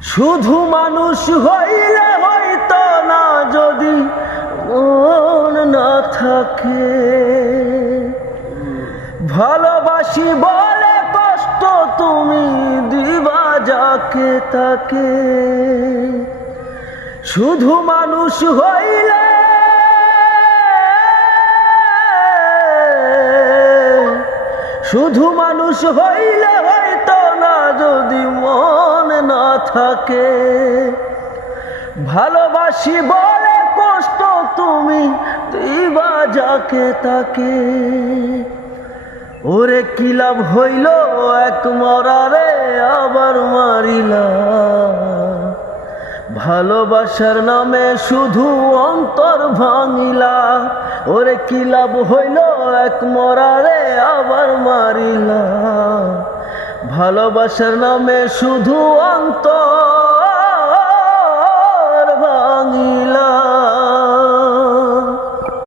শুধু মানুষ হইলে হইতো না যদি মন না থাকে। ভালোবাসি বলে কষ্ট তুমি দিবা যাকে তাকে। শুধু মানুষ হইলে শুধু মানুষ হইলে হয়তো না যদি মন না থাকে। ভালোবাসি বলে কষ্ট তুমি দিবা যাকে তাকে। ওরে কি লাভ হইল এক মরারে আবার মারিলা। ভালোবাসার নামে শুধু অন্তর ভাঙিলা। ওরে কি লাভ হইল এক মরারে আবার মারিলা। ভালোবাসার নামে শুধু অন্তর